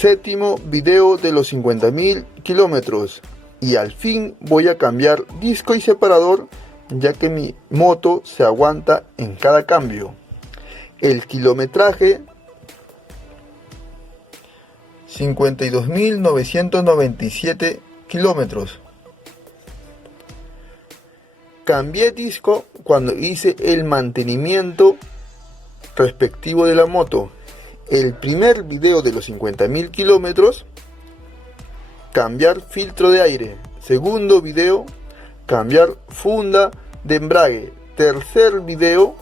Séptimo video de los 50.000 kilómetros. Y al fin voy a cambiar disco y separador, ya que mi moto se aguanta en cada cambio. El kilometraje 52.997 kilómetros. Cambié disco cuando hice el mantenimiento respectivo de la moto. El primer video de los 50.000 kilómetros, cambiar filtro de aire. Segundo video, cambiar funda de embrague. Tercer video,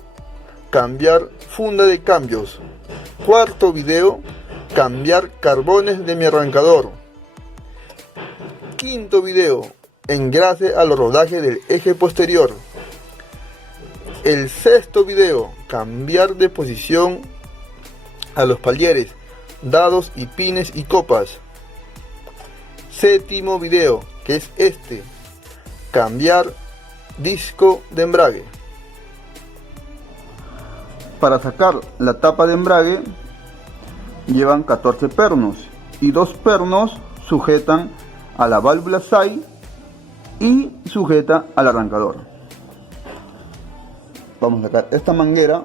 cambiar funda de cambios. Cuarto video, cambiar carbones de mi arrancador. Quinto video, engrase al rodaje del eje posterior. El sexto video, cambiar de posición a los palieres, dados y pines y copas. Séptimo video, que es este, cambiar disco de embrague. Para sacar la tapa de embrague llevan 14 pernos y 2 pernos sujetan a la válvula SAI y sujeta al arrancador. Vamos a sacar esta manguera.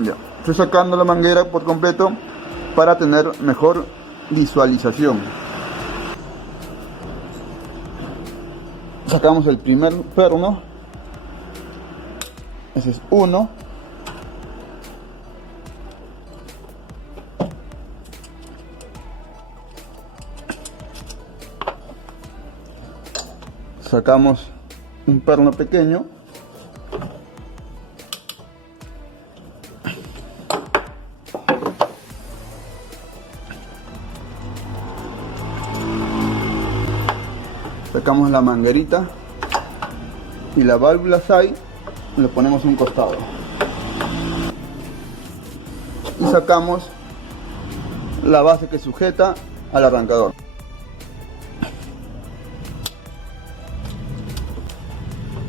Ya, estoy sacando la manguera por completo para tener mejor visualización. Sacamos el primer perno. Ese es uno. Sacamos un perno pequeño. Sacamos la manguerita y la válvula SAI, le ponemos un costado y sacamos la base que sujeta al arrancador.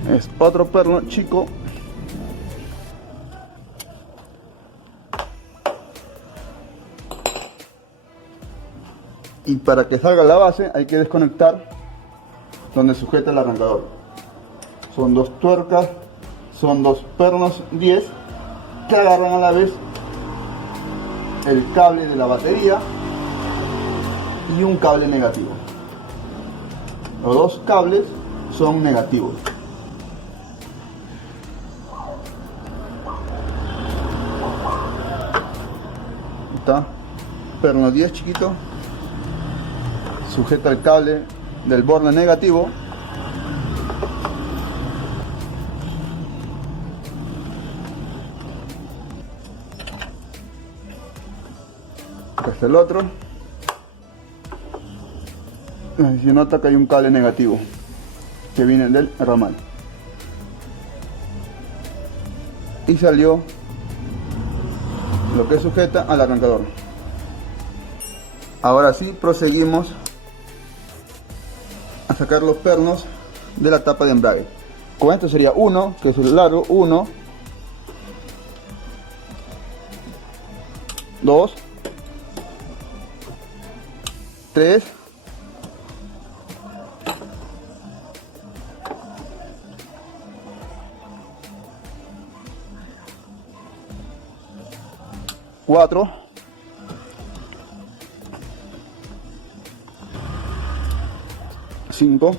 Es otro perno chico. Y para que salga la base hay que desconectar donde sujeta el arrancador. Son 2 tuercas, son 2 pernos 10 que agarran a la vez el cable de la batería y un cable negativo. Los 2 cables son negativos. Está perno 10 chiquito, sujeta el cable del borde negativo. Acá está el otro. Se nota que hay un cable negativo que viene del ramal y salió lo que sujeta al arrancador. Ahora sí proseguimos a sacar los pernos de la tapa de embrague. Con esto sería uno, que es el largo, 1, 2, 3, 4, 5,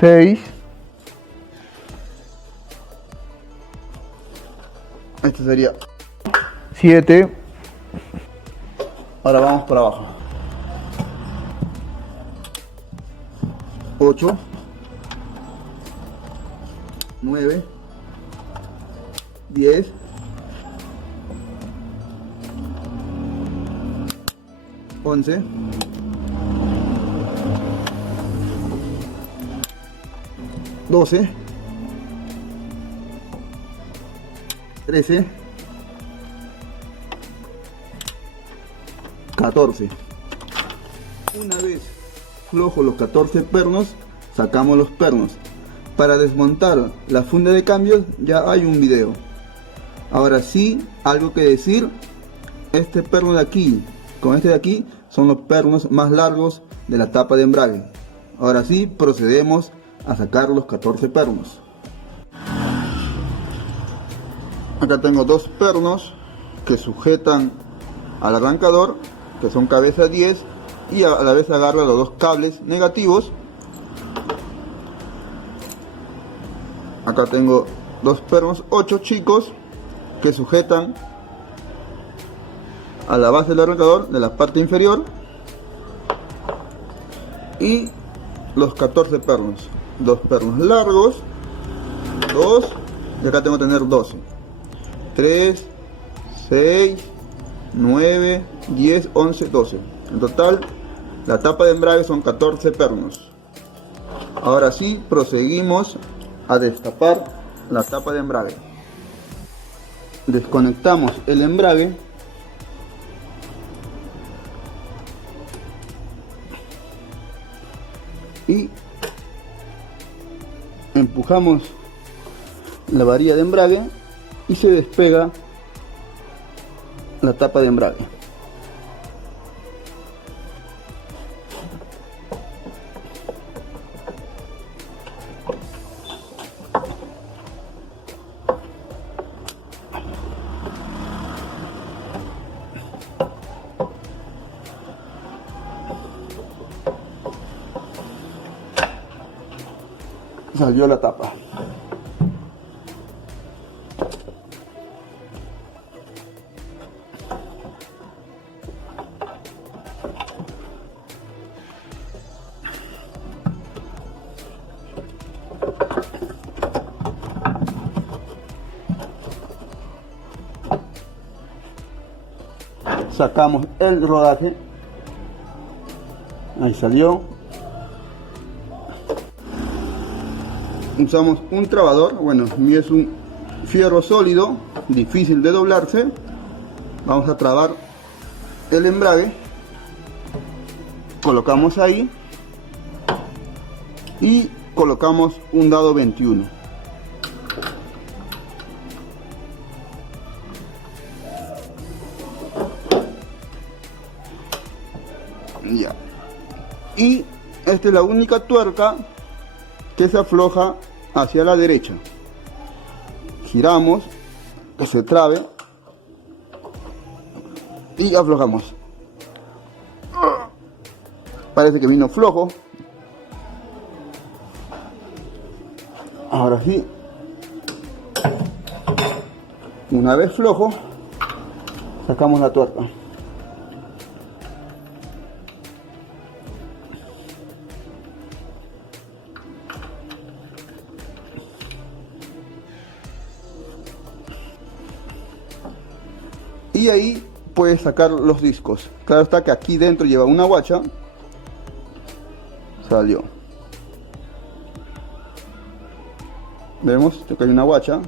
6, este sería 7. Ahora vamos para abajo. 8, 9, 10, 11, 12, 13, 14. Una vez flojos los 14 pernos, sacamos los pernos. Para desmontar la funda de cambios ya hay un video. Ahora sí, algo que decir, este perno de aquí con este de aquí son los pernos más largos de la tapa de embrague. Ahora sí, procedemos a sacar los 14 pernos. Acá tengo dos pernos que sujetan al arrancador, que son cabeza 10, y a la vez agarra los dos cables negativos. Acá tengo dos pernos 8 chicos que sujetan a la base del arrancador de la parte inferior, y los 14 pernos, dos pernos largos, 2, y acá tengo que tener 12, 3, 6, 9, 10, 11, 12. En total, la tapa de embrague son 14 pernos. Ahora sí, proseguimos a destapar la tapa de embrague. Desconectamos el embrague y empujamos la varilla de embrague y se despega la tapa de embrague. Salió la tapa. Sacamos el rodaje. Ahí salió. Usamos un trabador, bueno, mío es un fierro sólido, difícil de doblarse. Vamos a trabar el embrague, colocamos ahí y colocamos un dado 21. Ya. Y esta es la única tuerca que se afloja hacia la derecha. Giramos, que se trabe y aflojamos. Parece que vino flojo. Ahora sí, una vez flojo, sacamos la tuerca. Y ahí puedes sacar los discos. Claro está que aquí dentro lleva una guacha. Salió. Vemos que hay una guacha.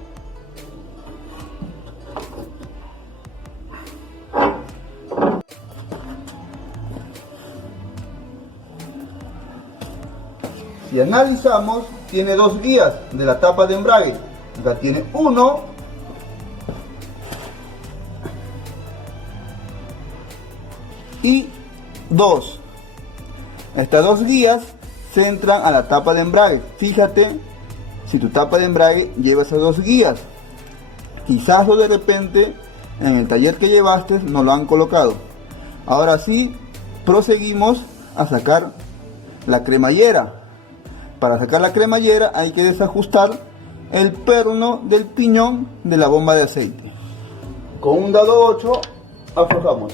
Si analizamos, tiene dos guías de la tapa de embrague. Acá tiene uno y 2. Estas dos guías se entran a la tapa de embrague. Fíjate si tu tapa de embrague lleva esas dos guías. Quizás o de repente en el taller que llevaste no lo han colocado. Ahora sí, proseguimos a sacar la cremallera. Para sacar la cremallera hay que desajustar el perno del piñón de la bomba de aceite. Con un dado 8 aflojamos.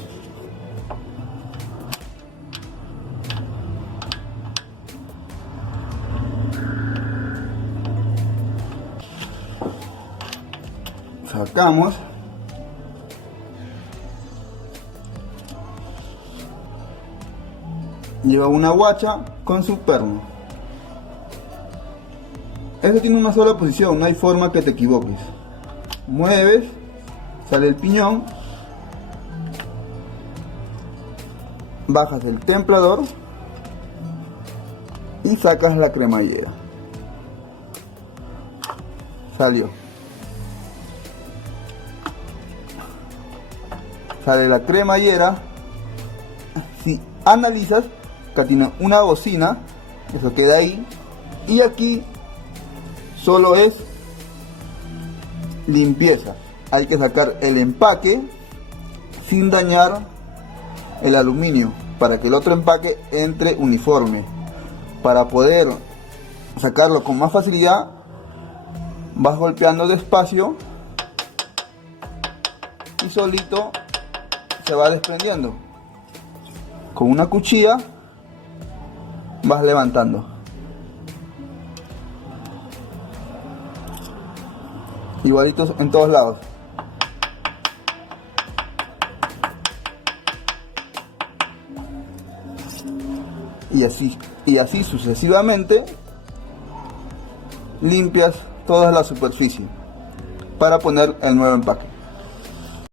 Sacamos. Lleva una guacha con su perno. Esto tiene una sola posición, no hay forma que te equivoques. Mueves, sale el piñón. bajas el templador y sacas la cremallera. Salió. Sale la cremallera. Si analizas, acá tiene una bocina, eso queda ahí, y aquí solo es limpieza. Hay que sacar el empaque sin dañar el aluminio para que el otro empaque entre uniforme. Para poder sacarlo con más facilidad, vas golpeando despacio y solito se va desprendiendo. Con una cuchilla vas levantando. Igualitos en todos lados. Y así sucesivamente limpias toda la superficie para poner el nuevo empaque.